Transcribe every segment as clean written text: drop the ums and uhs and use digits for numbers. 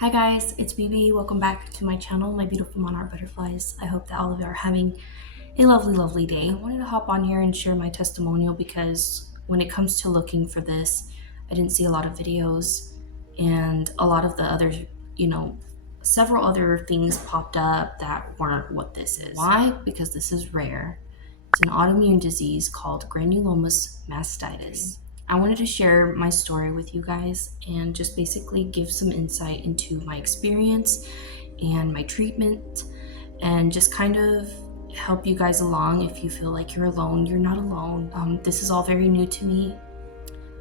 Hi guys, it's BB. Welcome back to my channel, my beautiful monarch butterflies. I hope that all of you are having a lovely day. I wanted to hop on here and share my testimonial because when it comes to looking for this, I didn't see a lot of videos and a lot of the other, several other things popped up that weren't what this is. Why? Because this is rare. It's an autoimmune disease called granulomatous mastitis. I wanted to share my story with you guys and just basically give some insight into my experience and my treatment and just kind of help you guys along. If you feel like you're alone, you're not alone. This is all very new to me.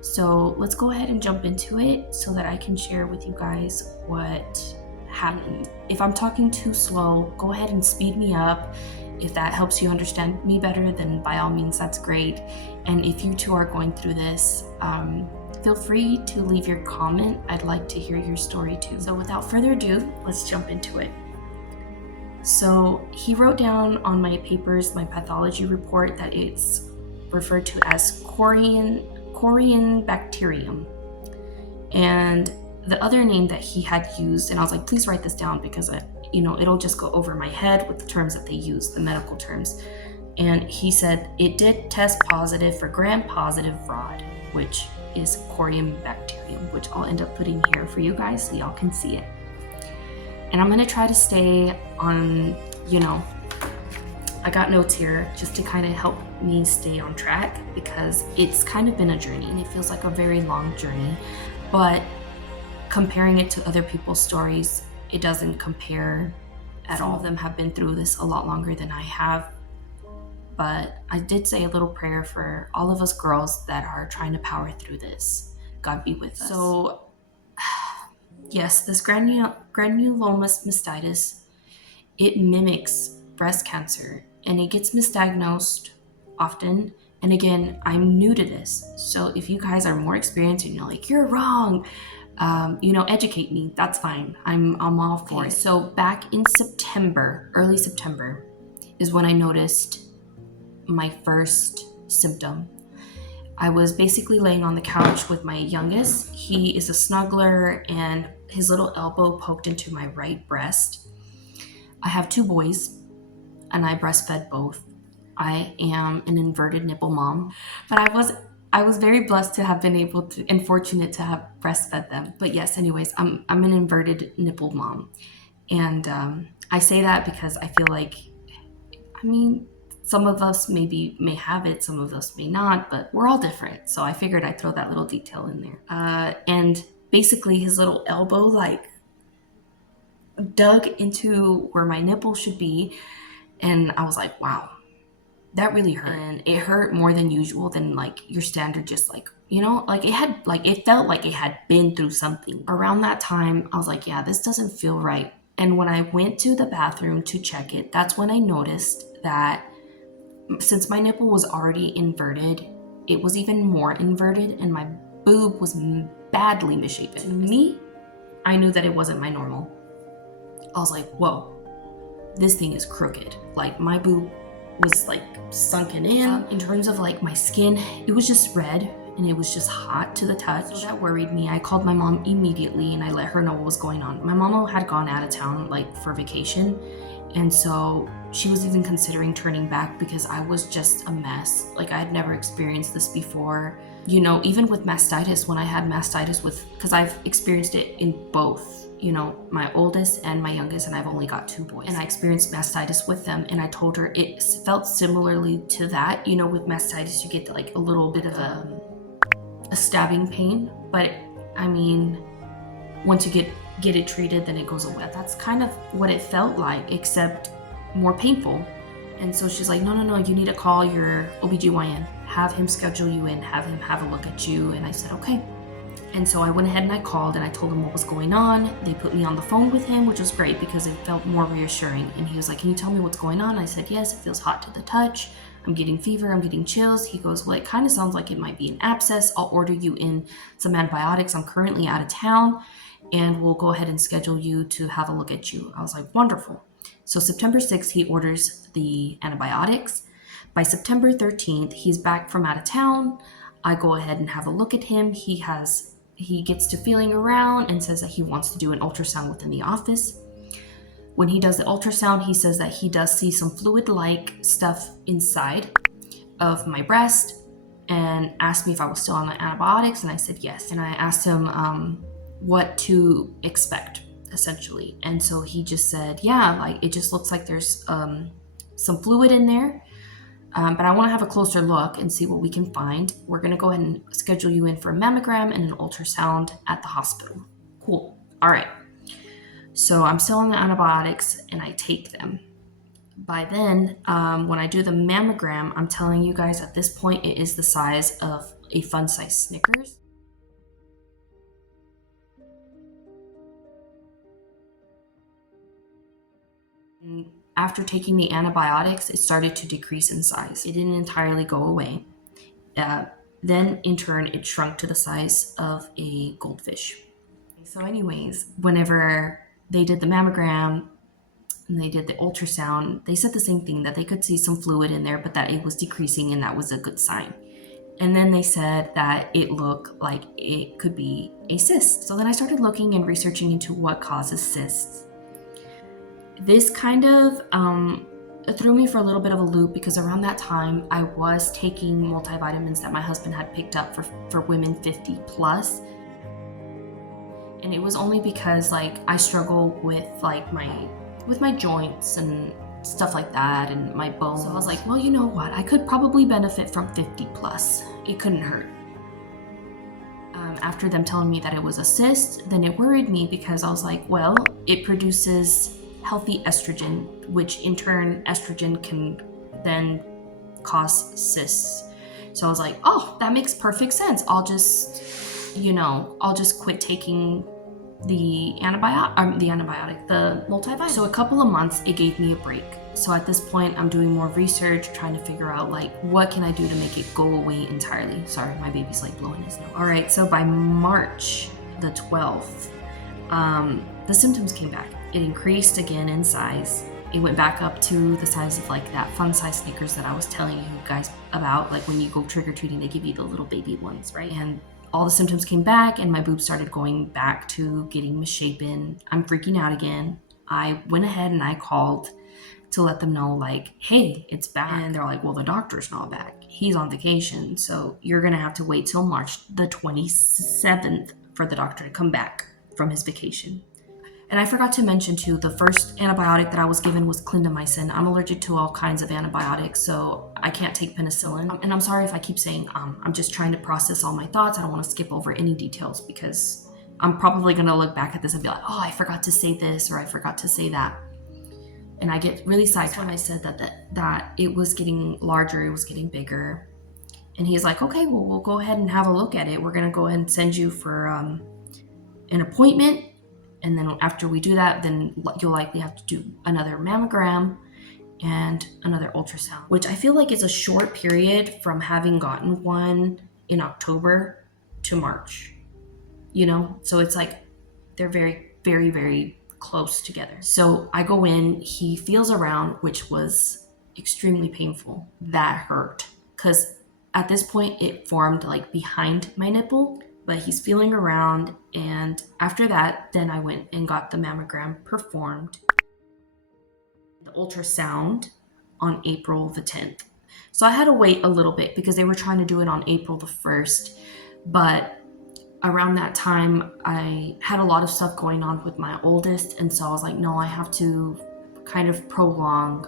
So let's go ahead and jump into it so that I can share with you guys what happened. If I'm talking too slow, go ahead and speed me up. If that helps you understand me better, then by all means, that's great. And if you too are going through this, feel free to leave your comment. I'd like to hear your story too. So without further ado, let's jump into it. So he wrote down on my papers, my pathology report, that it's referred to as Corynebacterium. And the other name that he had used, and I was like, please write this down because it'll just go over my head with the terms that they use, the medical terms. And he said it did test positive for Gram Positive Rod, which is Corynebacterium, which I'll end up putting here for you guys so y'all can see it. And I'm gonna try to stay on, I got notes here just to kind of help me stay on track because it's kind of been a journey and it feels like a very long journey, but comparing it to other people's stories, it doesn't compare at all. Some of them have been through this a lot longer than I have, but I did say a little prayer for all of us girls that are trying to power through this. God be with us. So yes, this granulomatous mastitis, it mimics breast cancer and it gets misdiagnosed often. And again, I'm new to this. So if you guys are more experienced and you're like, you're wrong, educate me, that's fine. I'm all for it. So back in September, early September, is when I noticed my first symptom. I was basically laying on the couch with my youngest. He is a snuggler and his little elbow poked into my right breast. I have two boys and I breastfed both. I am an inverted nipple mom, but I was very blessed to have been able to and fortunate to have breastfed them. But yes, anyways, I'm an inverted nipple mom. And I say that because I feel like, some of us may have it, some of us may not, but we're all different. So I figured I'd throw that little detail in there. And basically his little elbow dug into where my nipple should be. And I was like, wow, that really hurt. And it hurt more than usual than your standard, just it felt like it had been through something. Around that time, I was like, yeah, this doesn't feel right. And when I went to the bathroom to check it, that's when I noticed that since my nipple was already inverted, it was even more inverted and my boob was badly misshapen. To me, I knew that it wasn't my normal. I was like, whoa, this thing is crooked. My boob was sunken in. In terms of my skin, it was just red and it was just hot to the touch. So that worried me. I called my mom immediately and I let her know what was going on. My mom had gone out of town for vacation, and so she was even considering turning back because I was just a mess. I had never experienced this before. Even with mastitis, when I had mastitis because I've experienced it in both, my oldest and my youngest, and I've only got two boys. And I experienced mastitis with them, and I told her it felt similarly to that. With mastitis, you get a little bit of a stabbing pain, but once you get it treated, then it goes away. That's kind of what it felt like, except more painful. And so she's like, no, you need to call your OBGYN, have him schedule you in, have him have a look at you. And I said, okay. And so I went ahead and I called and I told him what was going on. They put me on the phone with him, which was great because it felt more reassuring. And he was like, can you tell me what's going on? I said, yes, it feels hot to the touch. I'm getting fever, I'm getting chills. He goes, well, it kind of sounds like it might be an abscess. I'll order you in some antibiotics. I'm currently out of town and we'll go ahead and schedule you to have a look at you. I was like, wonderful. So September 6th, he orders the antibiotics. By September 13th, he's back from out of town. I go ahead and have a look at him. He has he gets to feeling around and says that he wants to do an ultrasound within the office. When he does the ultrasound, he says that he does see some fluid-like stuff inside of my breast, and asked me if I was still on the antibiotics, and I said yes. And I asked him what to expect, essentially. And so he just said, yeah, like it just looks like there's some fluid in there, but I want to have a closer look and see what we can find. We're going to go ahead and schedule you in for a mammogram and an ultrasound at the hospital. Cool. All right. So I'm still on the antibiotics and I take them. By then, when I do the mammogram, I'm telling you guys at this point, it is the size of a fun-size Snickers. And after taking the antibiotics, it started to decrease in size. It didn't entirely go away. Then in turn, it shrunk to the size of a goldfish. So anyways, whenever they did the mammogram, and they did the ultrasound, they said the same thing, that they could see some fluid in there, but that it was decreasing and that was a good sign. And then they said that it looked like it could be a cyst. So then I started looking and researching into what causes cysts. This kind of threw me for a little bit of a loop, because around that time I was taking multivitamins that my husband had picked up for women 50 plus. And it was only because like I struggle with like my joints and stuff like that, and my bones. So I was like, well, you know what? I could probably benefit from 50 plus. It couldn't hurt. After them telling me that it was a cyst, then it worried me, because I was like, well, it produces healthy estrogen, which in turn, estrogen can then cause cysts. So I was like, oh, that makes perfect sense. I'll just quit taking the multivitamin. So a couple of months, it gave me a break. So at this point, I'm doing more research, trying to figure out like, what can I do to make it go away entirely? Sorry, my baby's like blowing his nose. All right, so by March the 12th, the symptoms came back. It increased again in size. It went back up to the size of like that fun size Snickers that I was telling you guys about, like when you go trick-or-treating, they give you the little baby ones, right? And all the symptoms came back and my boobs started going back to getting misshapen. I'm freaking out again. I went ahead and I called to let them know like, hey, it's back. And they're like, well, the doctor's not back. He's on vacation. So you're going to have to wait till March the 27th for the doctor to come back from his vacation. And I forgot to mention too, the first antibiotic that I was given was clindamycin. I'm allergic to all kinds of antibiotics, so I can't take penicillin. And I'm sorry if I keep saying I'm just trying to process all my thoughts. I don't want to skip over any details, because I'm probably going to look back at this and be like, oh, I forgot to say this, or I forgot to say that. And I get really sidetracked when I said that it was getting larger, it was getting bigger. And he's like, okay, well, we'll go ahead and have a look at it. We're going to go ahead and send you for an appointment. And then after we do that, then you'll likely have to do another mammogram and another ultrasound, which I feel like is a short period from having gotten one in October to March, So it's like they're very, very, very close together. So I go in, he feels around, which was extremely painful. That hurt, because at this point it formed like behind my nipple. But he's feeling around, and after that, then I went and got the mammogram performed. The ultrasound on April the 10th. So I had to wait a little bit because they were trying to do it on April the 1st. But around that time, I had a lot of stuff going on with my oldest, and so I was like, no, I have to kind of prolong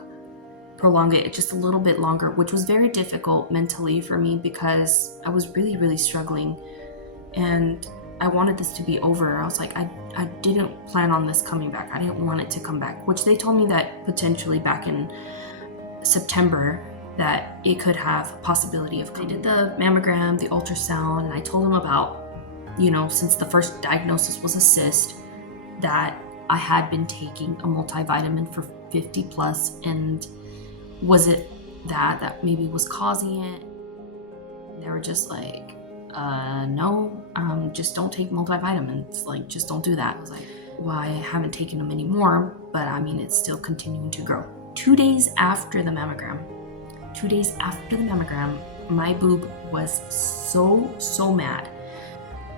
it just a little bit longer, which was very difficult mentally for me, because I was really, really struggling. And I wanted this to be over. I was like, I didn't plan on this coming back. I didn't want it to come back, which they told me that potentially back in September that it could have a possibility of coming. They did the mammogram, the ultrasound, and I told them about, since the first diagnosis was a cyst, that I had been taking a multivitamin for 50 plus, and was it that maybe was causing it? And they were just like, no, just don't take multivitamins. Like, just don't do that. I was like, well, I haven't taken them anymore, but I mean, it's still continuing to grow. 2 days after the mammogram, my boob was so mad.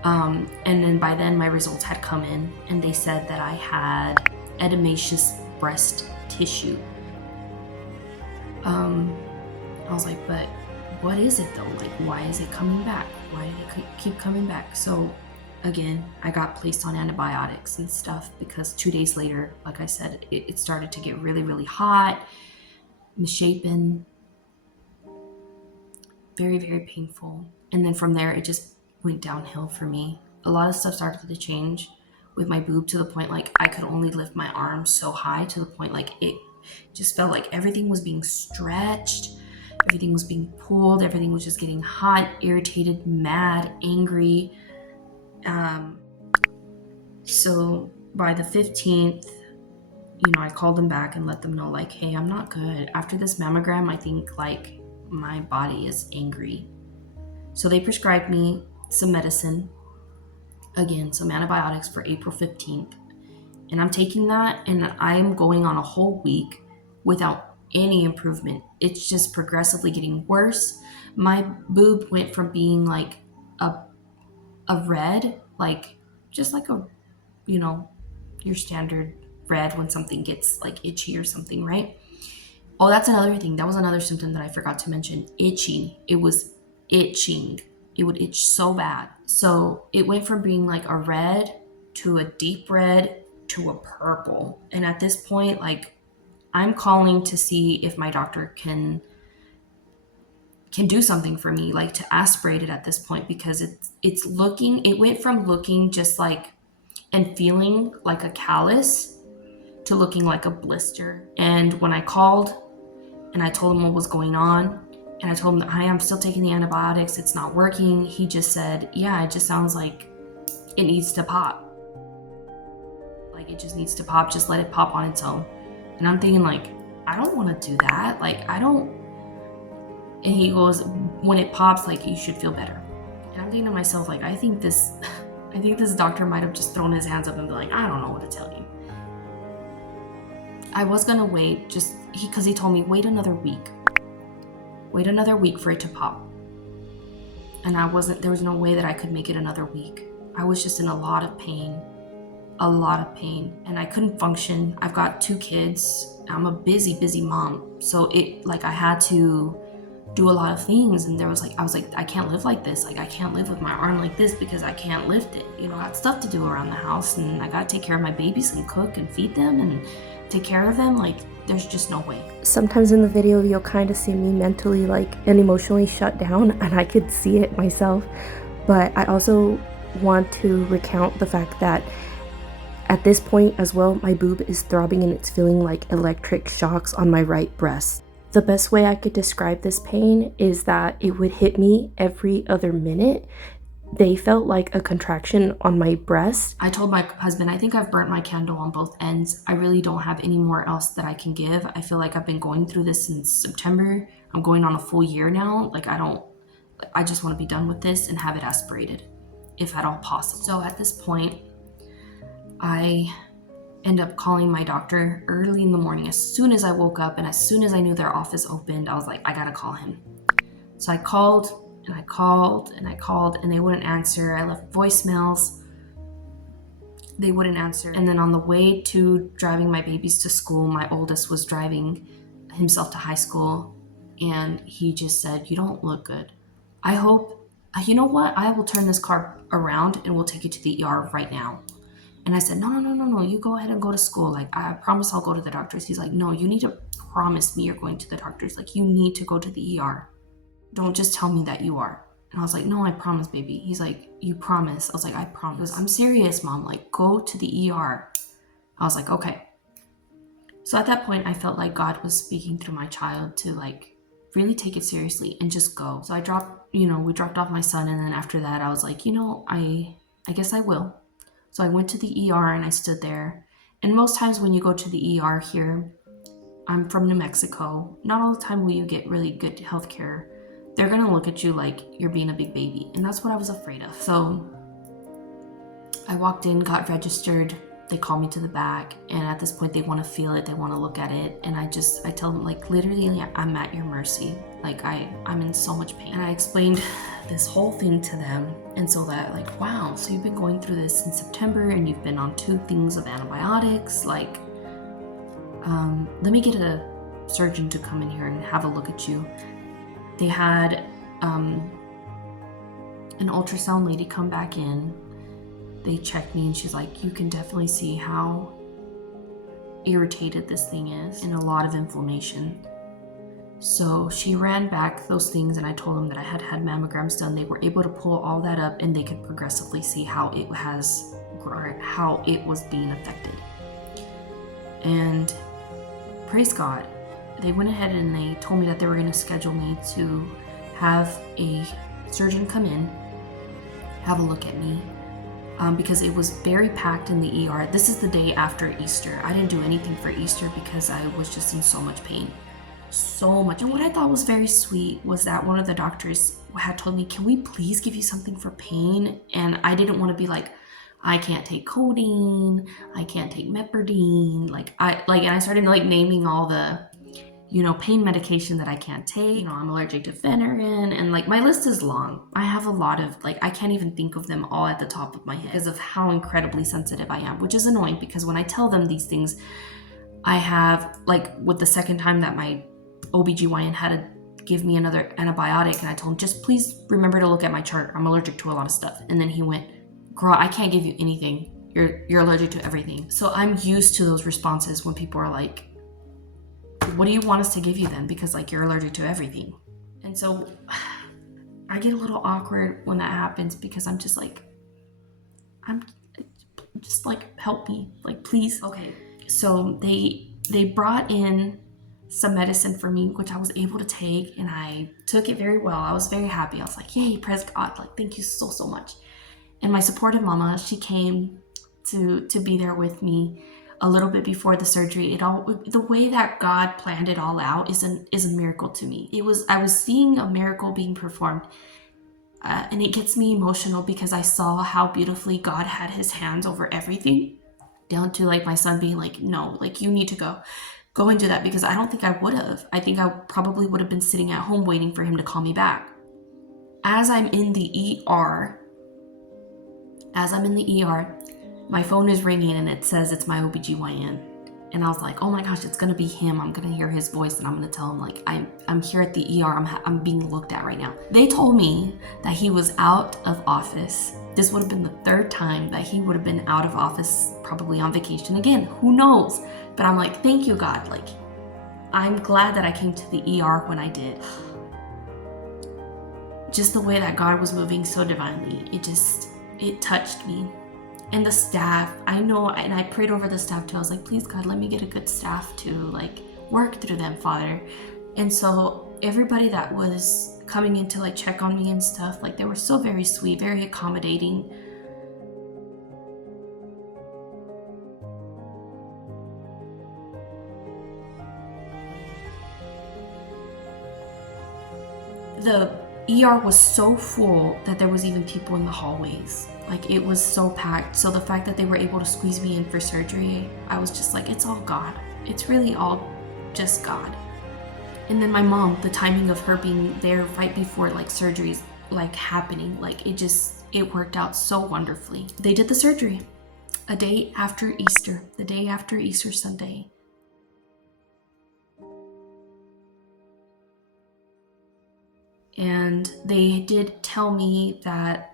And then by then my results had come in, and they said that I had edematous breast tissue. I was like, but what is it though? Like, why is it coming back? Why did it keep coming back? So again, I got placed on antibiotics and stuff because 2 days later, like I said, it started to get really, really hot, misshapen, very, very painful. And then from there, it just went downhill for me. A lot of stuff started to change with my boob to the point like I could only lift my arms so high, to the point like it just felt like everything was being stretched, everything was being pulled, everything was just getting hot, irritated, mad, angry. So by the 15th, I called them back and let them know like, hey, I'm not good. After this mammogram, I think like my body is angry. So they prescribed me some medicine, again, some antibiotics for April 15th. And I'm taking that, and I'm going on a whole week without any improvement. It's just progressively getting worse. My boob went from being like a red, like just like a, your standard red when something gets like itchy or something, right? Oh, that's another thing. That was another symptom that I forgot to mention. Itching. It was itching. It would itch so bad. So it went from being like a red to a deep red to a purple. And at this point, like, I'm calling to see if my doctor can do something for me, like to aspirate it at this point, because it went from looking just like and feeling like a callus to looking like a blister. And when I called and I told him what was going on, and I told him that, hi, I'm still taking the antibiotics, it's not working, he just said, yeah, it just sounds like it needs to pop. Like, it just needs to pop, just let it pop on its own. And I'm thinking like, I don't want to do that. Like, I don't. And he goes, when it pops, like, you should feel better. And I'm thinking to myself, like, I think this doctor might have just thrown his hands up and be like, I don't know what to tell you. I was gonna wait, because he told me, wait another week for it to pop. And there was no way that I could make it another week. I was just in a lot of pain, and I couldn't function. I've got 2 kids. I'm a busy mom. So I had to do a lot of things, and I was like, I can't live like this. Like, I can't live with my arm like this because I can't lift it. I got stuff to do around the house, and I got to take care of my babies and cook and feed them and take care of them. Like, there's just no way. Sometimes in the video, you'll kind of see me mentally and emotionally shut down, and I could see it myself. But I also want to recount the fact that at this point as well, my boob is throbbing and it's feeling like electric shocks on my right breast. The best way I could describe this pain is that it would hit me every other minute. They felt like a contraction on my breast. I told my husband, I think I've burnt my candle on both ends. I really don't have any more else that I can give. I feel like I've been going through this since September. I'm going on a full year now. Like, I just want to be done with this and have it aspirated, if at all possible. So at this point, I end up calling my doctor early in the morning. As soon as I woke up and as soon as I knew their office opened, I was like, I gotta call him. So I called and I called and I called, and they wouldn't answer. I left voicemails. They wouldn't answer. And then on the way to driving my babies to school, my oldest was driving himself to high school, and he just said, you don't look good. You know what? I will turn this car around and we'll take you to the ER right now. And I said, no, you go ahead and go to school. Like, I promise I'll go to the doctors. He's like, no, you need to promise me you're going to the doctors. Like, you need to go to the ER. Don't just tell me that you are. And I was like, no, I promise, baby. He's like, you promise? I was like, I promise. I'm serious, Mom. Like, go to the ER. I was like, okay. So at that point, I felt like God was speaking through my child to like really take it seriously and just go. So we dropped off my son. And then after that, I was like, I guess I will. So I went to the ER and I stood there. And most times when you go to the ER here, I'm from New Mexico, not all the time will you get really good health care. They're going to look at you like you're being a big baby. And that's what I was afraid of. So I walked in, got registered, they call me to the back, and at this point they want to feel it, they want to look at it, and I tell them, like, literally, I'm at your mercy. Like, I'm in so much pain. And I explained this whole thing to them, and so that, like, wow, so you've been going through this in September, and you've been on 2 things of antibiotics, like, let me get a surgeon to come in here and have a look at you. They had an ultrasound lady come back in. They checked me, and she's like, you can definitely see how irritated this thing is and a lot of inflammation. So she ran back those things, and I told them that I had had mammograms done. They were able to pull all that up, and they could progressively see how it was being affected. And praise God, they went ahead and they told me that they were going to schedule me to have a surgeon come in, have a look at me, because it was very packed in the ER. This is the day after Easter. I didn't do anything for Easter because I was just in so much pain. So much. And what I thought was very sweet was that one of the doctors had told me, can we please give you something for pain? And I didn't want to be like, I can't take codeine, I can't take mepridine, and I started like naming all the, pain medication that I can't take. I'm allergic to Phenerin, and like my list is long. I have a lot of, I can't even think of them all at the top of my head because of how incredibly sensitive I am, which is annoying because when I tell them these things, I have, like, with the second time that my OBGYN had to give me another antibiotic, and I told him, just please remember to look at my chart. I'm allergic to a lot of stuff. And then he went, girl, I can't give you anything. You're allergic to everything. So I'm used to those responses when people are like, what do you want us to give you then? Because, like, you're allergic to everything. And so I get a little awkward when that happens because I'm just like, help me, like, please. Okay. So they brought in some medicine for me, which I was able to take, and I took it very well. I was very happy. I was like, yay, praise God, like, thank you so, so much. And my supportive mama, she came to be there with me a little bit before the surgery. The way that God planned it all out is a miracle to me. I was seeing a miracle being performed, and it gets me emotional because I saw how beautifully God had his hands over everything, down to like my son being like, no, like, you need to go and do that, because I don't think I would have. I think I probably would have been sitting at home waiting for him to call me back. As I'm in the ER, my phone is ringing and it says it's my OBGYN. And I was like, oh my gosh, it's gonna be him. I'm gonna hear his voice and I'm gonna tell him, like, I'm here at the ER. I'm being looked at right now. They told me that he was out of office. This would have been the 3rd time that he would have been out of office, probably on vacation again. Who knows? But I'm like, thank you, God. Like, I'm glad that I came to the ER when I did. Just the way that God was moving so divinely, it touched me. And the staff, I know, and I prayed over the staff too. I was like, please, God, let me get a good staff to, like, work through them, Father. And so everybody that was coming in to, like, check on me and stuff, like, they were so very sweet, very accommodating. The ER was so full that there was even people in the hallways. Like, it was so packed. So the fact that they were able to squeeze me in for surgery, I was just like, it's all God. It's really all just God. And then my mom, the timing of her being there right before, like, surgeries, like, happening, like, it worked out so wonderfully. They did the surgery a day after Easter, the day after Easter Sunday. And they did tell me that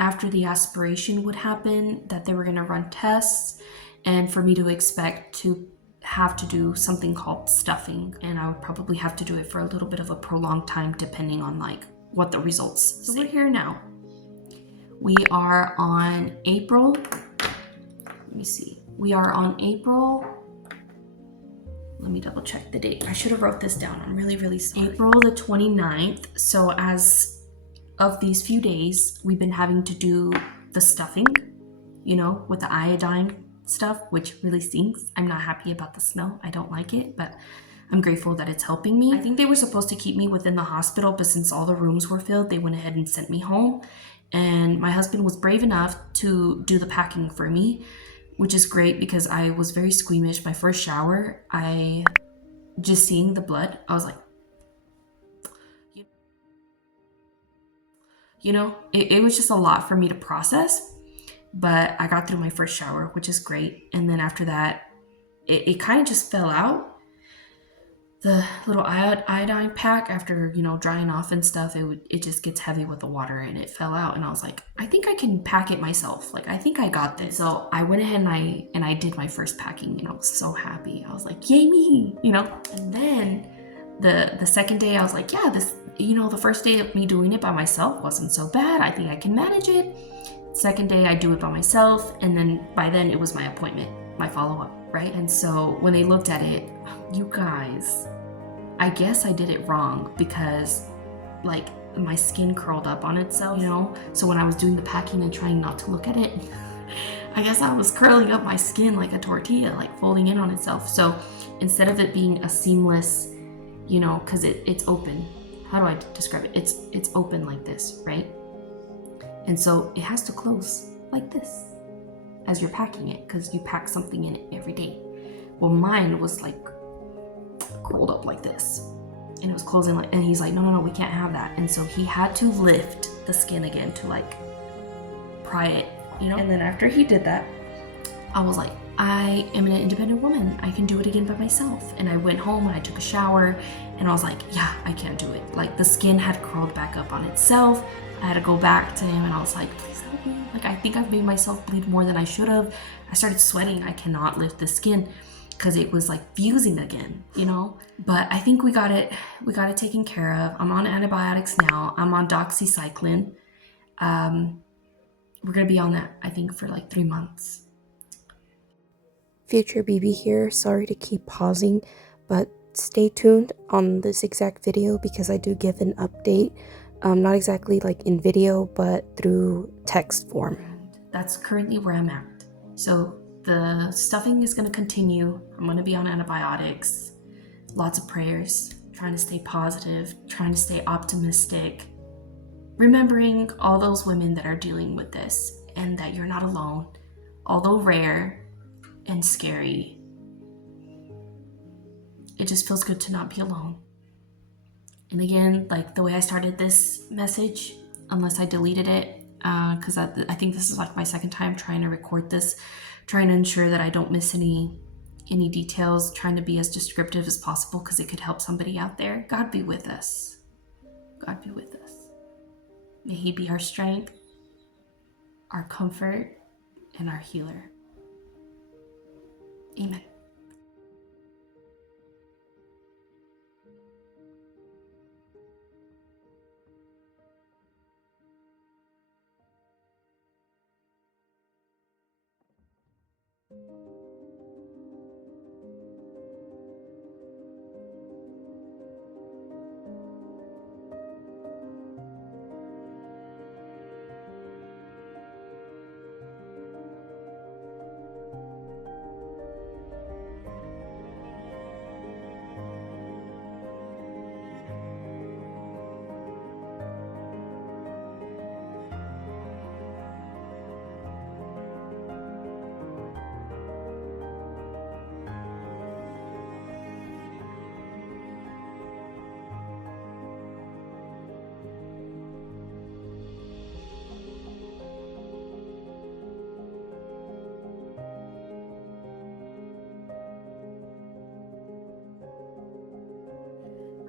after the aspiration would happen, that they were going to run tests, and for me to expect to have to do something called stuffing, and I would probably have to do it for a little bit of a prolonged time depending on, like, what the results say. So we're here now. We are on April, let me double check the date. I should have wrote this down. I'm really, really sorry. April the 29th. So as of these few days, we've been having to do the stuffing, with the iodine stuff, which really stinks. I'm not happy about the smell. I don't like it, but I'm grateful that it's helping me. I think they were supposed to keep me within the hospital, but since all the rooms were filled, they went ahead and sent me home. And my husband was brave enough to do the packing for me. which is great because I was very squeamish. My first shower, just seeing the blood, I was like, it was just a lot for me to process. But I got through my first shower, which is great. And then after that, it kind of just fell out. The little iodine pack, after drying off and stuff, it just gets heavy with the water, and it fell out. And I was like, I think I can pack it myself. Like, I think I got this. So I went ahead and I did my first packing, and I was so happy. I was like, yay me, And then the second day, I was like, yeah, this, the first day of me doing it by myself wasn't so bad. I think I can manage it. Second day, I do it by myself, and then by then it was my appointment, my follow-up, right? And so when they looked at it, you guys, I guess I did it wrong because like my skin curled up on itself, So when I was doing the packing and trying not to look at it, I guess I was curling up my skin like a tortilla, like folding in on itself. So instead of it being a seamless, because it's open. How do I describe it? It's open like this, right? And so it has to close like this as you're packing it, because you pack something in it every day. Well, mine was like curled up like this, and it was closing like, and he's like, no, we can't have that. And so he had to lift the skin again to like pry it, And then after he did that, I was like, I am an independent woman. I can do it again by myself. And I went home and I took a shower, and I was like, yeah, I can't do it. Like, the skin had curled back up on itself. I had to go back to him, and I was like, please help me. Like, I think I've made myself bleed more than I should have. I started sweating. I cannot lift the skin because it was like fusing again, But I think we got it taken care of. I'm on antibiotics now. I'm on doxycycline. We're gonna be on that, I think, for like 3 months. Future BB here, sorry to keep pausing, but stay tuned on this exact video because I do give an update, not exactly like in video, but through text form. That's currently where I'm at. So the stuffing is going to continue. I'm going to be on antibiotics, lots of prayers, trying to stay positive, trying to stay optimistic, remembering all those women that are dealing with this and that you're not alone, although rare and scary. It just feels good to not be alone. And again, like the way I started this message, unless I deleted it, because I think this is like my second time trying to record this, trying to ensure that I don't miss any details, trying to be as descriptive as possible because it could help somebody out there. God be with us. God be with us. May He be our strength, our comfort, and our healer. Amen.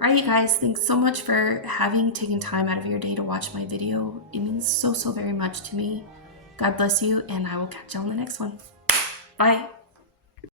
All right, you guys, thanks so much for taken time out of your day to watch my video. It means so very much to me. God bless you, and I will catch you on the next one. Bye.